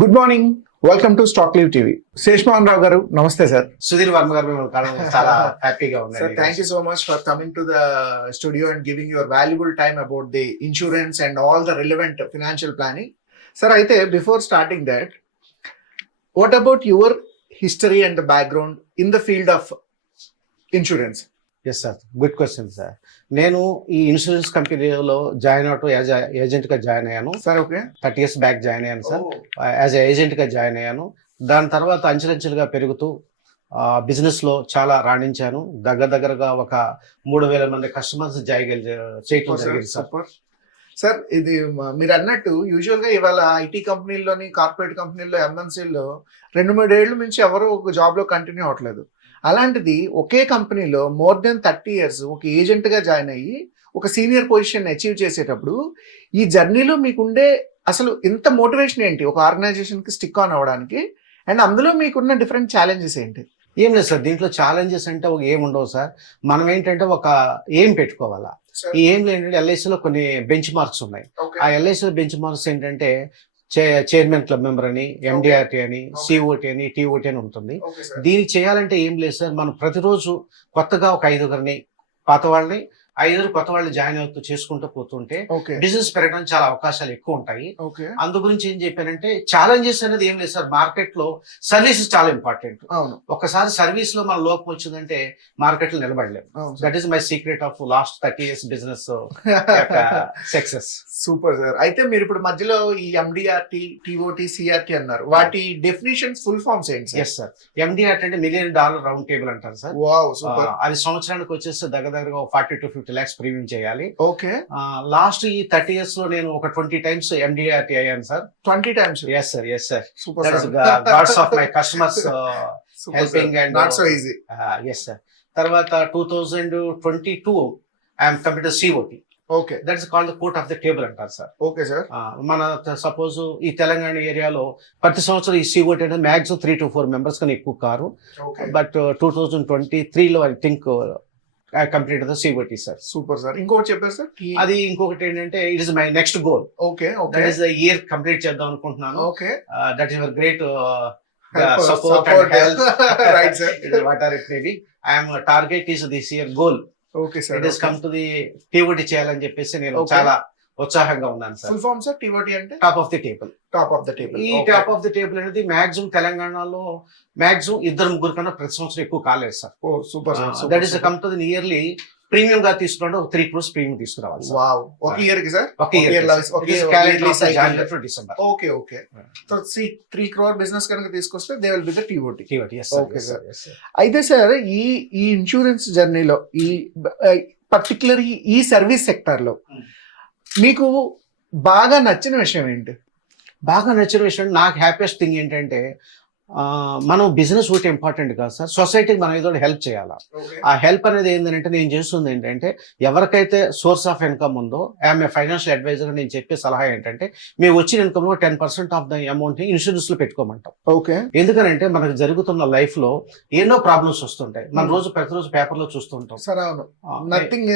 Good morning, welcome to stock live TV. Seshamohan Rao గారు నమస్తే sir. Sudheer Varma గారు మిమ్మల్ని కలవడం చాలా హ్యాపీగా ఉంది. Sir, thank you so much for coming to the studio and giving your valuable time about the insurance and all the relevant financial planning. Sir, అయితే before starting that, what about your history and the background in the field of insurance? Yes sir, good question sir. నేను ఈ insurance కంపెనీలో join అవటం as agent గా join అయ్యాను. Sir, okay. 30 years back join అయ్యాను sir. Oh, as agent గా join అయ్యాను. దాని తర్వాత అంచెలంచెలుగా పెరుగుతూ బిజినెస్ లో చాలా రాణించాను. దగ్గరగా ఒక 3,000 మంది కస్టమర్స్ చేయటం జరిగింది సార్. Super sir. ఇది మీరు అన్నట్టు యూజువల్ గా ఇవాళ ఐటీ కంపెనీల్లోని కార్పొరేట్ కంపెనీల్లో ఎంఎన్సీల్లో 2-3 ఏళ్ళ నుంచి ఎవరు ఒక జాబ్ లో కంటిన్యూ అవ్వట్లేదు. అలాంటిది ఒకే కంపెనీలో మోర్ దెన్ 30 years ఒక ఏజెంట్ గా జాయిన్ అయ్యి ఒక సీనియర్ పొజిషన్ అచీవ్ చేసేటప్పుడు ఈ జర్నీలో మీకుండే అసలు ఇంత మోటివేషన్ ఏంటి ఒక ఆర్గనైజేషన్ కి స్టిక్ ఆన్ అవ్వడానికి, అండ్ అందులో మీకున్న డిఫరెంట్ ఛాలెంజెస్ ఏంటి? ఏం లేదు సార్, దీంట్లో ఛాలెంజెస్ అంటే ఒక ఏం ఉండవు సార్. మనం ఏంటంటే ఒక ఏం పెట్టుకోవాలా. ఈ ఏం ఏంటంటే ఎల్ఐసిలో కొన్ని బెంచ్ మార్క్స్ ఉన్నాయి. ఆ ఎల్ఐసిలో బెంచ్ మార్క్స్ ఏంటంటే చైర్మన్ క్లబ్ మెంబర్ అని, ఎండిఆర్టీ అని, సిఓటి అని, టీఓటి అని ఉంటుంది. దీనికి చేయాలంటే ఏం లేదు సార్, మనం ప్రతిరోజు కొత్తగా ఒక 5 పాత వాళ్ళని 5 కొత్త వాళ్ళు జాయిన్ అవుతూ చేసుకుంటూ పోతుంటే బిజినెస్ పెరగడానికి చాలా అవకాశాలు ఎక్కువ ఉంటాయి. అందు గురించి ఏం చెప్పానంటే ఛాలెంజెస్ అనేది ఏం లేదు సార్. మార్కెట్ లో సర్వీసెస్ చాలా ఇంపార్టెంట్. ఒకసారి సర్వీస్ లో మన లోపం వచ్చిందంటే మార్కెట్ లో నిలబడలేము. That is my secret of last 30 years business success. Super sir. అయితే మీరు ఇప్పుడు మధ్యలో ఈ ఎండిఆర్టీ, టీఓటి, సిఆర్టీ అన్నారు. వాటి డెఫినేషన్స్ ఫుల్ ఫామ్స్ ఏంటి? ఎస్ సార్, ఎండిఆర్టీ అంటే $1 million రౌండ్ టేబుల్ అంటారు సార్. అది సంవత్సరానికి వచ్చేసి దగ్గరగా 40 to 50 lakhs ప్రీమియం చేయాలి. ఓకే. లాస్ట్ ఈ 30 years లో నేను ఒక 20 times ఎండిఆర్టీ అయ్యాను sir. 20 times? Yes sir, yes sir. Super sir. Gods of my customers helping and not so easy. Yes sir. తర్వాత 2022 I'm completed COT. Okay. That is called the court of the table అంటారు sir. Okay sir. మన suppose ఈ తెలంగాణ ఏరియాలో ప్రతి సంవత్సరం ఈ సిఓటి అనేది maximum 3 to 4 members కన్నా ఎక్కువ కారు. బట్ 2023లో I think I completed the COT, sir. Super, sir. ఇంకొకటి చెప్పారు సార్. అది ఇంకొకటి ఏంటంటే it is my next goal. Okay. That is the year complete చేద్దాం అనుకుంటున్నాను. Okay. That is your great support and help. Right sir. What are it may be. I am target is this year goal. Okay sir. It is come to the TOT చేయాలని చెప్పేసి నేను చాలా ఉత్సాహంగా ఉన్నాను sir. Full form sir TOT అంటే? Top of the table. Top of the table. ఈ top of the table అనేది maximum తెలంగాణలో మాక్సిమం 2-3 కన్నా ప్రతి సంవత్సరం ఎక్కువ కాలేదు sir. Oh super sir. That is come to the yearly premium గా తీసుకుంటే ఒక 3 crores ప్రీమియం తీసుకురావాలి. వావ్. ఒక ఇయర్ కి సార్? ఒక year January to December. Okay. Okay. So 3 crore business కనుక తీసుకొస్తే they will be the TOT. Okay sir. అయితే సార్ ఈ ఇన్సూరెన్స్ జర్నీలో ఈ పర్టికులర్ ఈ సర్వీస్ సెక్టర్ లో మీకు బాగా నచ్చిన విషయం ఏంటి? బాగా నచ్చిన విషయం నాకు హ్యాపీయెస్ట్ థింగ్ ఏంటంటే మనం బిజినెస్ ఒకటి ఇంపార్టెంట్ కాదు సార్, సొసైటీకి మనం ఏదో హెల్ప్ చేయాలా. ఆ హెల్ప్ అనేది ఏంటంటే నేను చేస్తుంది ఏంటంటే ఎవరికైతే సోర్స్ ఆఫ్ ఇన్కమ్ ఉందో ఐఎమ్ ఏ ఫైనాన్షియల్ అడ్వైజర్ నేను చెప్పే సలహా ఏంటంటే మేము వచ్చిన ఇన్కమ్ లో 10% ఆఫ్ ద అమౌంట్ ని ఇన్సూరెన్స్ లో పెట్టుకోమంటాం. ఓకే. ఎందుకంటే మనకు జరుగుతున్న లైఫ్ లో ఎన్నో ప్రాబ్లమ్స్ వస్తుంటాయి. మన ప్రతిరోజు పేపర్ లో చూస్తుంటాం. సంథింగ్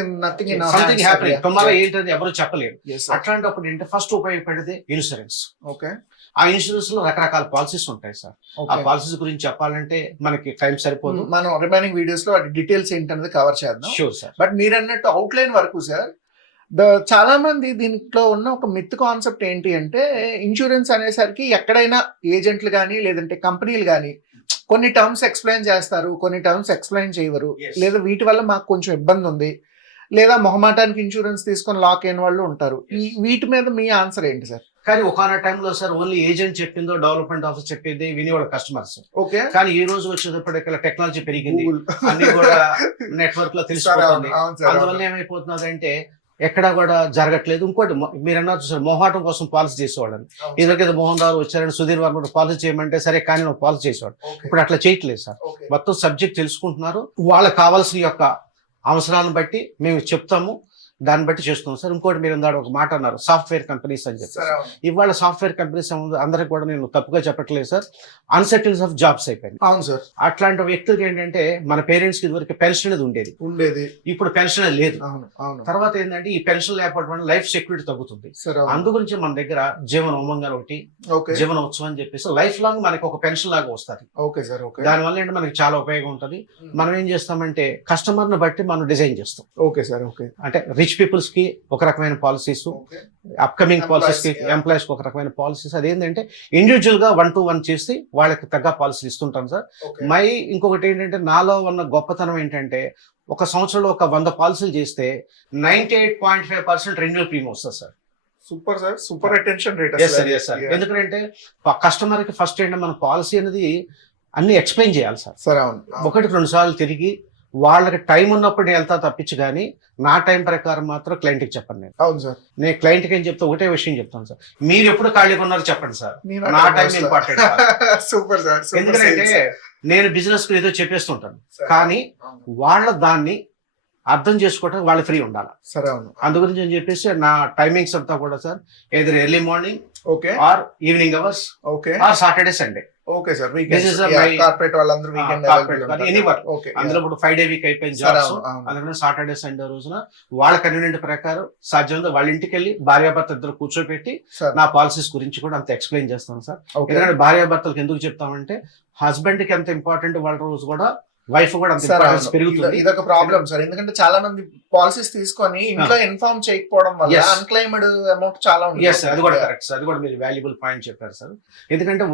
హ్యాపెనింగ్ టుమారో ఏంటంటే ఎవరు చెప్పలేరు. అట్లాంటప్పుడు ఏంటంటే ఫస్ట్ ఉపయోగపడేది ఇన్సూరెన్స్. ఓకే. ఆ ఇన్సూరెన్స్ లో రకరకాల పాలసీస్ ఉంటాయి సార్. ఆ పాలసీస్ గురించి చెప్పాలంటే మనకి టైం సరిపోదు. మనం రిమైనింగ్ వీడియోస్ లో డీటెయిల్స్ ఏంటనేది కవర్ చేద్దాం. Sure sir. బట్ మీరు అన్నట్టు అవుట్లైన్ వరకు సార్, చాలా మంది దీంట్లో ఉన్న ఒక మిత్ కాన్సెప్ట్ ఏంటి అంటే ఇన్సూరెన్స్ అనేసరికి ఎక్కడైనా ఏజెంట్లు కానీ లేదంటే కంపెనీలు కానీ కొన్ని టర్మ్స్ ఎక్స్ప్లెయిన్ చేస్తారు, కొన్ని టర్మ్స్ ఎక్స్ప్లెయిన్ చేయరు, లేదా వీటి వల్ల మాకు కొంచెం ఇబ్బంది ఉంది, లేదా మొహమాటానికి ఇన్సూరెన్స్ తీసుకొని లాక్ అయిన వాళ్ళు ఉంటారు. వీటి మీద మీ ఆన్సర్ ఏంటి సార్? కానీ ఒకనొక టైంలో సార్ ఓన్లీ ఏజెంట్ చెప్పిందో డెవలప్మెంట్ ఆఫీసర్ చెప్పింది వినేవాడు కస్టమర్స్. ఓకే. కానీ ఈ రోజు వచ్చేటప్పటికల్లా టెక్నాలజీ పెరిగింది, అన్ని కూడా నెట్వర్క్ లో తెలిసిపోతుంది. అందువల్ల ఏమైపోతున్నది అంటే ఎక్కడా కూడా జరగట్లేదు. ఇంకోటి మీరు అన్నారు సార్, మొహాటం కోసం పాలసీ చేసేవాళ్ళని. ఇదివరకైతే మోహన్ రావు వచ్చారని సుధీర్ వర్మ పాలసీ చేయమంటే సరే కానీ పాలసీ చేసేవాడు. ఇప్పుడు అట్లా చేయట్లేదు సార్. మొత్తం సబ్జెక్ట్ తెలుసుకుంటున్నారు, వాళ్ళకి కావాల్సిన యొక్క అవసరాలను బట్టి మేము చెప్తాము. దాన్ని బట్టి చేస్తున్నాం సార్. ఇంకోటి మీరు ఇందాక ఒక మాట అన్నారు, సాఫ్ట్వేర్ కంపెనీస్ అని చెప్పి. సార్ అవును. ఇవాళ సాఫ్ట్వేర్ కంపెనీస్ అందరికి కూడా నేను తప్పుగా చెప్పట్లేదు సార్, అన్సెటిల్స్ ఆఫ్ జాబ్స్ అయిపోయింది. అవును సార్. అట్లాంటి వ్యక్తులకి ఏంటంటే మన పేరెంట్స్ కి ఇదివరకు పెన్షన్ అనేది ఉండేది, ఇప్పుడు పెన్షన్ లేదు. అవును అవును. తర్వాత ఏంటంటే ఈ పెన్షన్ లేకపోవడం వల్ల లైఫ్ సెక్యూరిటీ తగ్గుతుంది. సార్ అందు గురించి మన దగ్గర జీవన ఉమంగా ఒకటి, ఓకే జీవన ఉత్సవం అని చెప్పేసి లైఫ్ లాంగ్ మనకి ఒక పెన్షన్ లాగా వస్తుంది. Okay sir. ఓకే. దానివల్ల ఏంటంటే మనకి చాలా ఉపయోగం ఉంటుంది. మనం ఏం చేస్తామంటే కస్టమర్ ని బట్టి మనం డిజైన్ చేస్తాం. Okay sir. ఓకే. అంటే రిచ్ పీపుల్స్ కి ఒక రకమైన పాలసీస్, ఓకే. అప్కమింగ్ పాలసీస్ కి, Employees, yeah. ఎంప్లాయీస్ కి ఒక రకమైన పాలసీస్. అదేంటంటే ఇండివిజువల్ గా 1-to-1 చేసి వాళ్ళకి తగ్గ పాలసీలు ఇస్తుంటాం సార్. ఓకే. ఇంకొకటి ఏంటంటే నాలో ఉన్న గొప్పతనం ఏంటంటే ఒక సంవత్సరంలో ఒక 100 పాలసీలు చేస్తే 98.5% రెన్యూవల్ ప్రీమియం వస్తుంది sir. Super sir. Super attention rate. ఎందుకంటే కస్టమర్ కి ఫస్ట్ ఏంటంటే మన పాలసీ అనేది అన్ని ఎక్స్ప్లెయిన్ చేయాలి సార్. సార్ అవును. 1-2 సార్లు తిరిగి వాళ్ళకి టైం ఉన్నప్పుడు నేను వెళ్తా తప్పించి, కానీ నా టైం ప్రకారం మాత్రం క్లయింట్కి చెప్పండి. నేను అవును సార్. నేను క్లయింట్కి ఏం చెప్తా, ఒకటే విషయం చెప్తాను సార్, మీరు ఎప్పుడు ఖాళీగా ఉన్నారో చెప్పండి సార్, నా టైం ఇంపార్టెంట్. Super sir. ఎందుకంటే నేను బిజినెస్ కు ఏదో చెప్పేస్తుంటాను, కానీ వాళ్ళ దాన్ని అర్థం చేసుకోవటం వాళ్ళు ఫ్రీ ఉండాలి. సరే అవును. అందు గురించి అని చెప్పేసి నా టైమింగ్స్ అంతా కూడా sir either early morning okay or evening hours okay or Saturday Sunday. Okay sir. This is my corporate వాళ్ళందరూ వీకెండ్ ఎనీ వర్క్. ఓకే. అందులో ఇప్పుడు 5 డే వీక్ అయిపోయింది జాబ్స్, అందుకని సాటర్డే సండే రోజున వాళ్ళ కన్వీనియంట్ ప్రకారం సాధ్యం వాళ్ళ ఇంటికి వెళ్ళి భార్యాభర్త ఇద్దరు కూర్చోబెట్టి నా పాలసీస్ గురించి కూడా అంత ఎక్స్ప్లెయిన్ చేస్తాను సార్. ఎందుకంటే భార్యాభర్తలకు ఎందుకు చెప్తామంటే హస్బెండ్ కి ఎంత ఇంపార్టెంట్ వాళ్ళ రోజు కూడా వైఫ్ కూడా అంత ఇంపార్టెన్స్ పెరుగుతుంది. ఇదొక ప్రాబ్లం సార్. ఎందుకంటే చాలా మంది పాలసీస్ తీసుకొని ఇంట్లో ఇన్ఫార్మ్ చేయకపోవడం వల్ల అన్క్లైమ్డ్ అమౌంట్ చాలా ఉంది. అది కూడా కరెక్ట్ సార్, అది కూడా మీరు వాల్యుబుల్ పాయింట్ చెప్పారు సార్. ఎందుకంటే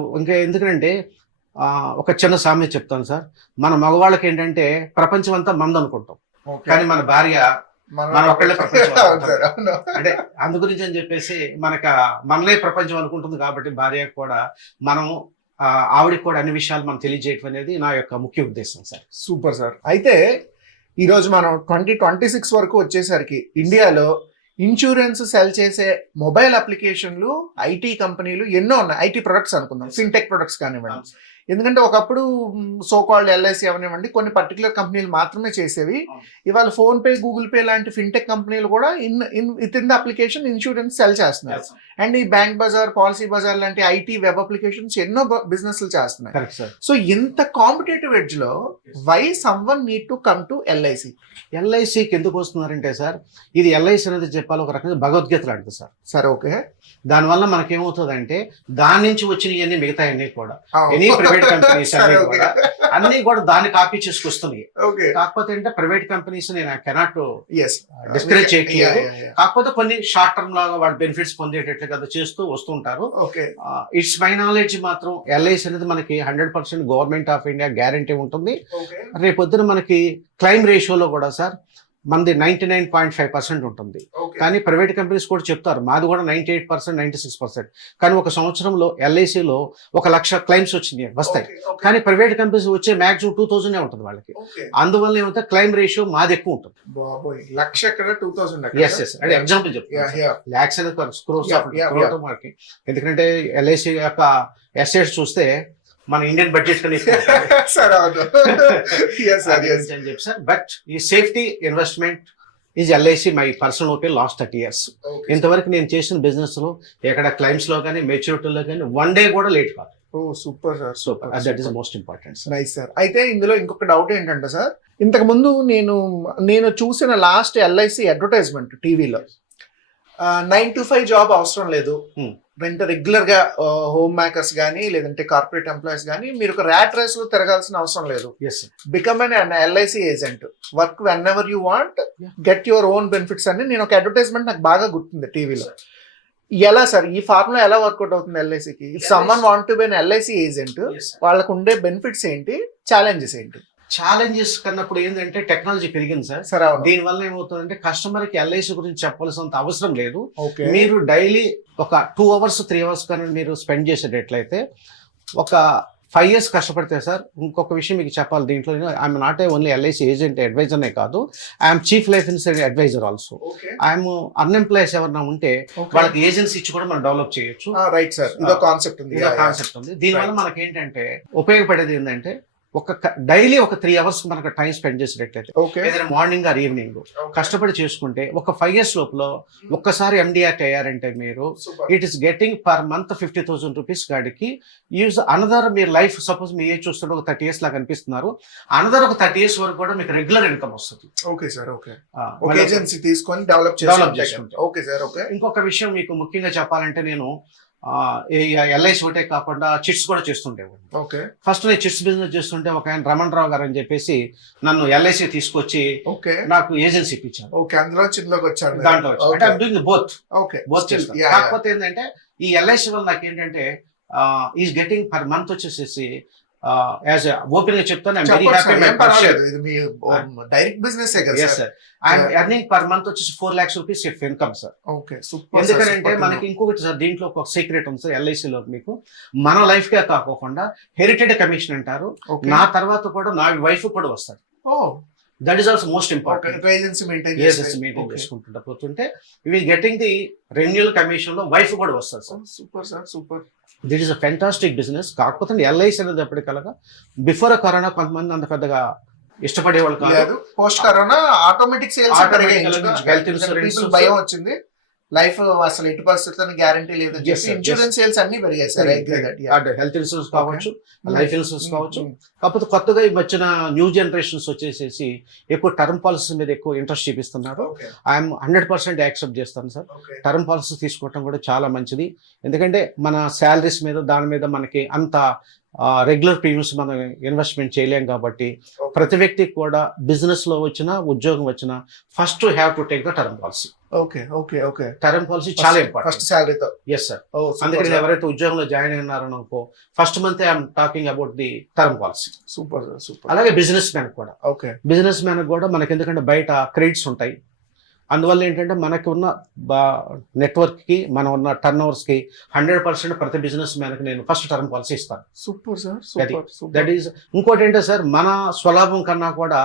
ఒక చిన్న సామెత చెప్తాను సార్. మన మగవాళ్ళకి ఏంటంటే ప్రపంచం అంతా మంది అనుకుంటాం, కానీ మన భార్య మన ఒక్కళ్ళే ప్రపంచం. అంటే అందు గురించి అని చెప్పేసి మనలే ప్రపంచం అనుకుంటుంది కాబట్టి భార్య కూడా మనం ఆవిడకి కూడా అన్ని విషయాలు మనం తెలియజేయటం అనేది నా యొక్క ముఖ్య ఉద్దేశం సార్. Super sir. అయితే ఈరోజు మనం 2026 వరకు వచ్చేసరికి ఇండియాలో ఇన్సూరెన్స్ సెల్ చేసే మొబైల్ అప్లికేషన్లు, ఐటీ కంపెనీలు ఎన్నో ఉన్నాయి. ఐటీ ప్రొడక్ట్స్ అనుకుందాం, ఫిన్టెక్ ప్రొడక్ట్స్ కానివ్వండి. ఎందుకంటే ఒకప్పుడు సో కాల్డ్ ఎల్ఐసి అవనివ్వండి కొన్ని పర్టికులర్ కంపెనీలు మాత్రమే చేసేవి. ఇవాళ ఫోన్ పే, గూగుల్ పే లాంటి ఫిన్టెక్ కంపెనీలు కూడా within the application insurance sell చేస్తున్నారు. అండ్ ఈ బ్యాంక్ బజార్, పాలసీ బజార్ లాంటి ఐటీ వెబ్ అప్లికేషన్స్ ఎన్నో బిజినెస్లు చేస్తున్నాయి. సో ఇంత కాంపిటేటివ్ ఎడ్జ్ లో why someone need to come to LIC? ఎల్ఐసికి ఎందుకు వస్తున్నారంటే సార్, ఇది ఎల్ఐసి అనేది చెప్పాలి ఒక రకంగా భగవద్గీత లాంటిది సార్. సరే ఓకే. దానివల్ల మనకేమవుతుందంటే దాని నుంచి వచ్చినవన్నీ మిగతా అన్ని కూడా ఎనీ ప్రైవేట్ కంపెనీస్ అన్ని కూడా దాన్ని కాపీ చేసుకొస్తున్నాయి. కాకపోతే అంటే ప్రైవేట్ కంపెనీస్ నేను కెనాట్ డిస్కరేజ్ చేయట్లేదు. కాకపోతే కొన్ని షార్ట్ టర్మ్ లాగా వాడు బెనిఫిట్స్ పొందేటట్లు కదా చేస్తూ వస్తుంటారు. ఇట్స్ మై నాలెడ్జ్ మాత్రం ఎల్ఐసి అనేది మనకి 100% గవర్నమెంట్ ఆఫ్ ఇండియా గ్యారంటీ ఉంటుంది. రేపొద్దున మనకి క్లైమ్ రేషియోలో కూడా సార్ మనది 99.5% ఉంటుంది. కానీ ప్రైవేట్ కంపెనీస్ కూడా చెప్తారు మాది కూడా 98%, 96%. కానీ ఒక సంవత్సరంలో ఎల్ఐసిలో 1,00,000 క్లైమ్స్ వస్తాయి. కానీ ప్రైవేట్ కంపెనీస్ వచ్చే మాక్సిమం 2,000 ఉంటుంది వాళ్ళకి. అందువల్ల ఏమంటే క్లైమ్ రేషియో మాది ఎక్కువ ఉంటుంది. అంటే ఎగ్జాంపుల్ చెప్తాను, లాక్స్ అనేది ఎందుకంటే ఎల్ఐసి యొక్క అసెట్స్ చూస్తే మన ఇండియన్ బడ్జెట్ బట్ ఈ safety investment is LIC my personal opinion last 30 years. ఇంతవరకు నేను చేసిన బిజినెస్ లో ఎక్కడ క్లైమ్స్ లో కానీ మెచ్యూరిటీలో కానీ 1 day కూడా లేట్ కాదు. Super sir. Super. That is most important. Nice sir. అయితే ఇందులో ఇంకొక డౌట్ ఏంటంటే సార్, ఇంతకు ముందు నేను చూసిన లాస్ట్ ఎల్ఐసి అడ్వర్టైజ్మెంట్ టీవీలో 9 to 5 జాబ్ అవసరం లేదు, అంటే రెగ్యులర్ గా హోమ్ మేకర్స్ కానీ లేదంటే కార్పొరేట్ ఎంప్లాయీస్ కానీ మీరు ఒక ర్యాట్ రేస్ లో తిరగాల్సిన అవసరం లేదు, become an LIC agent, work when ever you want, get your own benefits అని నేను ఒక అడ్వర్టైజ్మెంట్ నాకు బాగా గుర్తుంది టీవీలో. ఎలా సార్ ఈ ఫార్ములా ఎలా వర్కౌట్ అవుతుంది ఎల్ఐసికి? If someone want to be an LIC agent, వాళ్ళకు ఉండే బెనిఫిట్స్ ఏంటి, ఛాలెంజెస్ ఏంటి? ఛాలెంజెస్ కన్నప్పుడు ఏంటంటే టెక్నాలజీ పెరిగింది సార్. దీని వల్ల ఏమవుతుందంటే కస్టమర్ కి ఎల్ఐసి గురించి చెప్పాల్సినంత అవసరం లేదు. మీరు డైలీ ఒక 2 hours 3 hours కానీ మీరు స్పెండ్ చేసేటట్లయితే ఒక 5 years కష్టపడితే సార్. ఇంకొక విషయం మీకు చెప్పాలి దీంట్లో, I'm not only LIC agent అడ్వైజర్నే కాదు, I'm chief life insurance advisor also. I'm unemployees ఎవరైనా ఉంటే వాళ్ళకి ఏజెన్సీ ఇచ్చి కూడా మనం డెవలప్ చేయొచ్చు. Right sir. ఇదో కాన్సెప్ట్ ఉంది. దీనివల్ల మనకి ఏంటంటే ఉపయోగపడేది ఏంటంటే డైలీ ఒక 3 అవర్స్ మనకు టైం స్పెండ్ చేసినట్లయితే ఓకే ఏదైనా మార్నింగ్ ఆర్ ఈవినింగ్ కష్టపడి చేసుకుంటే ఒక 5 years లోపల ఒక్కసారి ఎండిఆర్ అయ్యారంటే మీరు it is getting per month 50,000 rupees గాడికి యూజ్ అనదర్ మీరు లైఫ్ సపోజ్ మీ ఏజ్ చూస్తుంటే ఒక 30 years లాగా అనిపిస్తున్నారు అనదర్ ఒక 30 years వరకు కూడా మీకు రెగ్యులర్ ఇన్కమ్ వస్తుంది. ఓకే సార్ ఓకే ఒక ఏజెన్సీ తీసుకొని డెవలప్ చేసుకుంటే ఓకే సార్ ఓకే. ఇంకొక విషయం మీకు ముఖ్యంగా చెప్పాలంటే నేను ఎల్ఐసి ఒకటే కాకుండా చిట్స్ కూడా చేస్తుండేవాడిని. ఓకే ఫస్ట్ నేను చిట్స్ బిజినెస్ చేస్తుంటే ఒక ఆయన రమణ్ రావు గారు అని చెప్పేసి నన్ను ఎల్ఐసి తీసుకొచ్చి ఓకే నాకు ఏజెన్సీ ఇప్పించాను. ఓకే అందులో చిన్నలోకి వచ్చాను దాంట్లో అంటే ఐమ్ డూయింగ్ బోత్ ఓకే చేస్తాను. కాకపోతే ఏంటంటే ఈ ఎల్ఐసి వల్ల నాకు ఏంటంటే ఈజ్ గెటింగ్ పర్ మంత్ వచ్చేసేసి యాజ్ ఓపెన్ గా చెప్తాను direct business I'm earning per month వచ్చేసి 4 lakhs rupees income sir. Okay ఎందుకంటే మనకి ఇంకొకటి సార్ దీంట్లో ఒక సీక్రెట్ ఉంది సార్ ఎల్ఐసిలో మీకు మన లైఫ్ గా కాకుండా హెరిటెడ్ కమిషన్ అంటారు. నా తర్వాత కూడా నా వైఫ్ కూడా వస్తారు. That is also most important. Agency maintain చేసుకుంటా పోతుంటే గెటింగ్ ది రెన్యూల్ కమిషన్ లో వైఫ్ కూడా వస్తారు sir. Super sir super. That is a fantastic business. కాకపోతే ఎల్ఐసి అనేది ఎప్పటికలగా బిఫోర్ కరోనా కొంతమంది అంత పెద్దగా ఇష్టపడేవాళ్ళు కాదు. Post corona automatic sales health insurance భయం వచ్చింది. లైఫ్ అసలు ఎటు పరిస్థితుల్లో గ్యారంటీ లేదు. ఇన్సూరెన్స్ సేల్స్ అన్ని పెరిగాయి సార్. హెల్త్ ఇన్సూరెన్స్ కావచ్చు, లైఫ్ ఇన్సూరెన్స్ కావచ్చు. కాకపోతే కొత్తగా ఈ మధ్యన న్యూ జనరేషన్స్ వచ్చేసేసి ఎక్కువ టర్మ్ పాలసీ మీద ఎక్కువ ఇంట్రెస్ట్ చూపిస్తున్నారు. ఐఎమ్ 100% యాక్సెప్ట్ చేస్తాను సార్. టర్మ్ పాలసీ తీసుకోవటం కూడా చాలా మంచిది. ఎందుకంటే మన శాలరీస్ మీద దాని మీద మనకి అంత రెగ్యులర్ ప్రీమియమ్స్ మనం ఇన్వెస్ట్మెంట్ చేయలేం కాబట్టి ప్రతి వ్యక్తికి కూడా బిజినెస్ లో వచ్చినా ఉద్యోగం వచ్చినా first have to take the term policy. Okay okay okay term policy చాలా ఇంపార్టెంట్. ఫస్ట్ సాలరీతో ఎస్ సార్. అందుకని ఎవరైతే ఉద్యోగంలో జాయిన్ అయినారో అనుకో first month I'm talking about the term policy. Super super. అలాగే బిజినెస్ మ్యాన్ కూడా బిజినెస్ మ్యాన్ కూడా మనకి ఎందుకంటే బయట క్రెడిట్స్ ఉంటాయి. అందువల్ల ఏంటంటే మనకి ఉన్న నెట్వర్క్ కి మనం ఉన్న టర్న్ ఓవర్స్ కి 100% ప్రతి బిజినెస్ మ్యాన్ కి నేను ఫస్ట్ టర్మ్ పాలసీ ఇస్తాను. Super sir. దట్ ఈస్ ఇంకోటి ఏంటంటే సార్ మన స్వలాభం కన్నా కూడా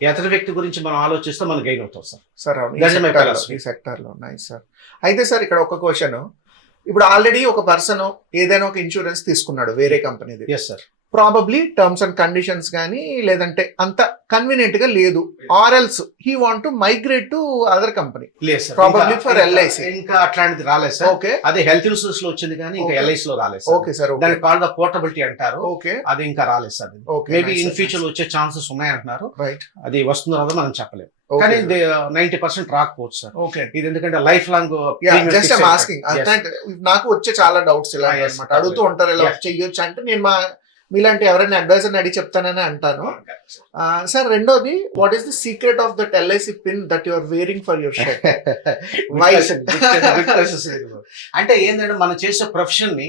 ఇతర వ్యక్తి గురించి మనం ఆలోచిస్తే మనం గెయిన్ అవుతాం సార్. ఈ సెక్టర్ లో నైస్ సార్. అయితే సార్ ఇక్కడ ఒక క్వశ్చన్, ఇప్పుడు ఆల్రెడీ ఒక పర్సన్ ఏదైనా ఒక ఇన్సూరెన్స్ తీసుకున్నాడు వేరే కంపెనీది. Yes sir. Probably terms and conditions కానీ లేదంటే అంత కన్వీనియంట్ గా లేదు, or else he want to migrate to other company. Probably for LIC ఇంకా అట్లాంటిది రాలేదు సార్. ఓకే అదే హెల్త్ ఇన్సూరెన్స్ లో వచ్చింది కానీ ఇంకా ఎల్ఐసి లో రాలేదు. Okay sir. దాని కాల్ ద పోర్టబిలిటీ అంటారు. ఓకే అది ఇంకా రాలేదు సార్. మేబీ ఇన్ ఫ్యూచర్ వచ్చే ఛాన్సెస్ ఉన్నాయంటున్నారు. రైట్. అది వస్తుందో రాదో మనం చెప్పలేము కానీ 90% రాకపోవచ్చు సార్. ఓకే. ఇది ఎందుకంటే లైఫ్ లాంగ్ జస్ట్ ఆస్కింగ్. నాకు వచ్చే చాలా డౌట్స్ ఇలా అన్నమాట, అడుగుతూ ఉంటారు ఇలా చెయ్యొచ్చు అంటే నేను మీలాంటి ఎవరైనా అడ్వైజర్ అడిగి చెప్తానని అంటాను సార్. రెండోది, what is the secret of that LIC pin that you are wearing for your shirt? అంటే ఏంటంటే మనం చేసే ప్రొఫెషన్ ని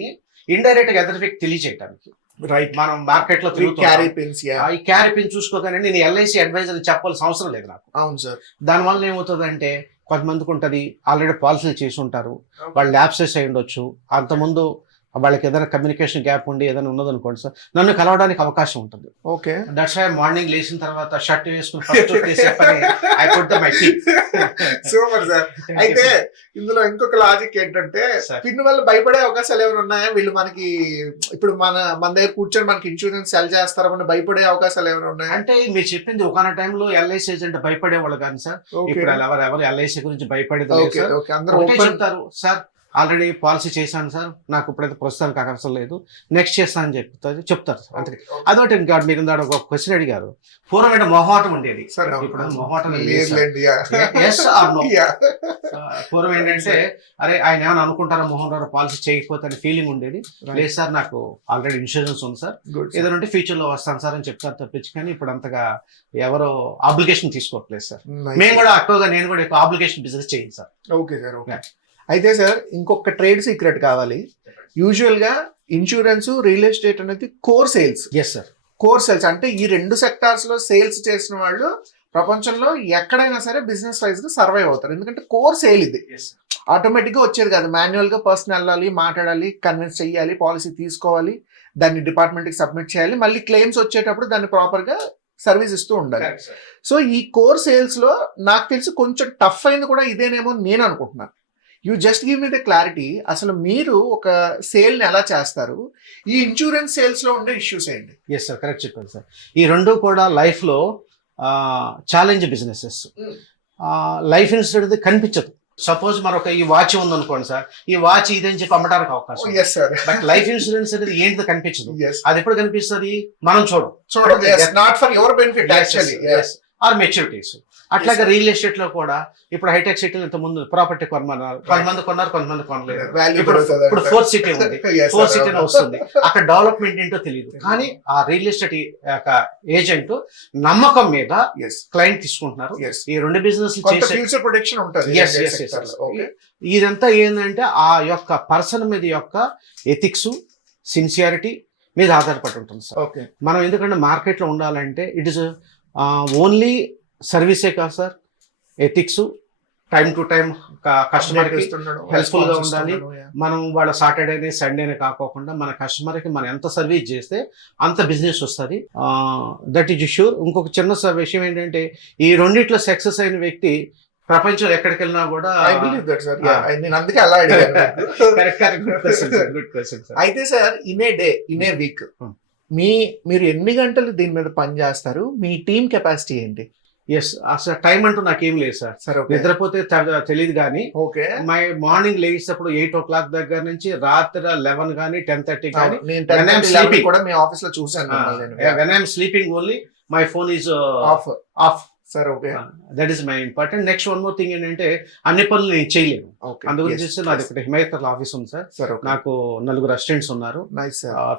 ఇండైరెక్ట్ గా ఎదురు వ్యక్తి తెలియజేయడానికి. రైట్. మనం మార్కెట్ లో క్యారీ పిన్స్, ఈ క్యారీ పిన్ చూసుకోగానే నేను ఎల్ఐసి అడ్వైజర్ చెప్పాల్సిన అవసరం లేదు నాకు. అవును సార్. దానివల్ల ఏమవుతుంది అంటే కొంతమందికి ఉంటది ఆల్రెడీ పాలసీలు చేసి ఉంటారు, వాళ్ళు ల్యాప్సెస్ అయి ఉండొచ్చు, అంతకుముందు వాళ్ళకి ఏదైనా కమ్యూనికేషన్ గ్యాప్ ఉండి ఏదైనా ఉన్నదనుకోండి సార్, నన్ను కలవడానికి అవకాశం ఉంటుంది. ఓకే. దట్స్ వై మార్నింగ్ లేచిన తర్వాత షర్ట్ వేసుకుని సూపర్ సార్. అయితే ఇందులో ఇంకొక లాజిక్ ఏంటంటే పిన్ వల్ల భయపడే అవకాశాలు ఏమైనా ఉన్నాయా? వీళ్ళు మనకి ఇప్పుడు మన దగ్గర కూర్చొని మనకి ఇన్సూరెన్స్ సెల్ చేస్తారని భయపడే అవకాశాలు ఏమైనా ఉన్నాయా? అంటే మీరు చెప్పింది ఒకన టైంలో ఎల్ఐసి ఏజెంట్ భయపడేవాళ్ళు కానీ సార్, ఇప్పుడు ఎవరు ఎల్ఐసి గురించి భయపడేది చెప్తారు సార్. ఆల్రెడీ పాలసీ చేశాను సార్, నాకు ఇప్పుడైతే ప్రస్తుతానికి అవసరం లేదు, నెక్స్ట్ చేస్తానని చెప్తారు సార్. అంతే. అదొకటి ఇంకా మీరు ఒక క్వశ్చన్ అడిగారు, పూర్వం మొహమాటం ఉండేది, ఇప్పుడు మొహమాటం పూర్వం ఏంటంటే అరే ఆయన ఏమైనా అనుకుంటారా మోహన్ రావు పాలసీ చేయకపోతే అని ఫీలింగ్ ఉండేది. లేదు సార్ నాకు ఆల్రెడీ ఇన్సూరెన్స్ ఉంది సార్, ఏదంటే ఫ్యూచర్ లో వస్తాను సార్ అని చెప్తారు తప్పించి కానీ ఇప్పుడు అంతగా ఎవరో అప్లికేషన్ తీసుకోవట్లేదు సార్. మేము కూడా ఎక్కువగా నేను కూడా ఎక్కువ అప్లికేషన్ బిజినెస్ చేయండి సార్. Okay sir. ఓకే. అయితే సార్ ఇంకొక ట్రేడ్ సీక్రెట్ కావాలి. యూజువల్ గా ఇన్సూరెన్స్, రియల్ ఎస్టేట్ అనేది core sales. Yes sir. Core sales అంటే ఈ రెండు సెక్టార్స్ లో సేల్స్ చేసిన వాళ్ళు ప్రపంచంలో ఎక్కడైనా సరే బిజినెస్ వైజ్ గా సర్వైవ్ అవుతారు. ఎందుకంటే కోర్ సేల్ ఇది ఆటోమేటిక్ గా వచ్చేది కాదు. మాన్యువల్ గా పర్సన్ వెళ్ళాలి, మాట్లాడాలి, కన్విన్స్ చేయాలి, పాలసీ తీసుకోవాలి, దాన్ని డిపార్ట్మెంట్ కి సబ్మిట్ చేయాలి, మళ్ళీ క్లెయిమ్స్ వచ్చేటప్పుడు దాన్ని ప్రాపర్ గా సర్వీస్ ఇస్తూ ఉండాలి. సో ఈ కోర్ సేల్స్ లో నాకు తెలిసి కొంచెం టఫ్ అయింది కూడా ఇదేనేమో నేను అనుకుంటున్నాను. You just give me the clarity. అసలు మీరు ఒక సేల్ ని ఎలా చేస్తారు, ఈ ఇన్సూరెన్స్ సేల్స్ లో ఉండే ఇష్యూస్ ఏంటి? ఎస్ సార్, కరెక్ట్ చెప్పారు సార్. ఈ రెండు కూడా లైఫ్ లో ఛాలెంజ్ బిజినెసెస్. లైఫ్ ఇన్సూరెన్స్ కనిపించదు. సపోజ్ మరొక ఈ వాచ్ ఉందనుకోండి సార్, ఈ వాచ్ ఇదని చెప్పి అమ్మడానికి అవకాశం. Yes sir. But life insurance అనేది ఏంటిదో కనిపించదు. Yes. అది ఎప్పుడు కనిపిస్తుంది? మనం చూడండి, not for your benefit actually. Or maturities. అట్లాగే రియల్ ఎస్టేట్ లో కూడా ఇప్పుడు హైటెక్ సిటీలో ఇంత ముందు ప్రాపర్టీ కొనమన్నారు, కొంతమంది కొన్నారు, కొంతమంది కొనలేదు. ఇప్పుడు ఫోర్త్ సిటీ ఉంది, ఫోర్త్ సిటీ వస్తుంది. అక్కడ డెవలప్మెంట్ ఏంటో తెలియదు. కానీ ఆ రియల్ ఎస్టేట్ ఏజెంట్ నమ్మకం మీద క్లయింట్ తీసుకుంటున్నారు. ఈ రెండు బిజినెస్ ఫ్యూచర్ ప్రొటెక్షన్ ఉంటుంది. ఇదంతా ఏంటంటే ఆ యొక్క పర్సన్ మీద యొక్క ఎథిక్స్, సిన్సియారిటీ మీద ఆధారపడి ఉంటుంది సార్. మనం ఎందుకంటే మార్కెట్ లో ఉండాలంటే ఇట్ ఇస్ ఓన్లీ సర్వీసే కాదు sir, ethics, time to time customer కి హెల్ప్ఫుల్ గా ఉండాలి. మనం వాళ్ళ సాటర్డేనే సండేనే కాకోకుండా మన కస్టమర్ కి మనం ఎంత సర్వీస్ చేస్తే అంత బిజినెస్ వస్తుంది. That is sure. ఇంకొక చిన్న విషయం ఏంటంటే ఈ రెండిట్లో సక్సెస్ అయిన వ్యక్తి ప్రపంచంలో ఎక్కడికి వెళ్ళినా కూడా నేను అందుకే అలా అడిగాను. అయితే సార్, ఇన్ ఏ వీక్ మీరు ఎన్ని గంటలు దీని మీద పని చేస్తారు? మీ టీమ్ కెపాసిటీ ఏంటి? ఎస్, అసలు టైం అంటూ నాకేం లేదు సార్. నిద్రపోతే తెలియదు కానీ మై మార్నింగ్ లేచేటప్పుడు 8 o'clock దగ్గర నుంచి రాత్రి 11 కానీ 10:30 కానీ కూడా మీ ఆఫీస్ లో చూసాను. When I'm sleeping only my phone is of sir. Okay, that is my important. Next one more thing ఏంటంటే అన్ని పనులు నేను చేయలేను. అందుగురించి నాది ఒకటి హిమాయత్ ఆఫీస్ ఉంది సార్. నాకు 4 అసిస్టెంట్స్ ఉన్నారు.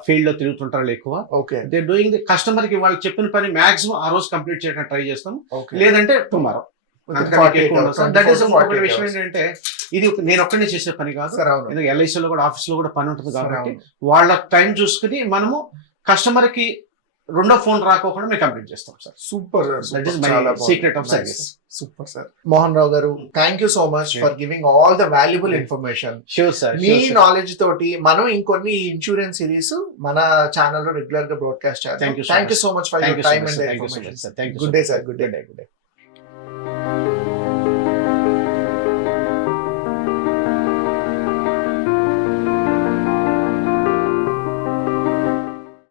ఫీల్డ్ లో తిరుగుతుంటారు ఎక్కువ. దే డూయింగ్ ది కస్టమర్ కి వాళ్ళు చెప్పిన పని మాక్సిమం ఆ రోజు కంప్లీట్ చేయడానికి ట్రై చేస్తాం, లేదంటే టుమారో. దట్ ఈస్ ఇంకొకటి విషయం ఏంటంటే ఇది నేను ఒక్కడే చేసే పని కాదు. ఎల్ఐసి లో కూడా ఆఫీస్ లో కూడా పని ఉంటుంది కాబట్టి వాళ్ళ టైం చూసుకుని మనము కస్టమర్ కి రెండో ఫోన్ రాకోకుండా మేము కంప్లీట్ చేస్తాం sir. Super. That is my secret of service. Super sir. Mohan Rao గారు, thank you so much for giving all the valuable information. Sure sir. మీ నాలెడ్జ్ తోటి మనం ఇంకొన్ని ఇన్సూరెన్స్ సిరీస్ మన ఛానల్ లో రెగ్యులర్ గా బ్రాడ్కాస్ట్ చేస్తాం. Thank you so much for your time and information. Thank you. Good day sir. Good day.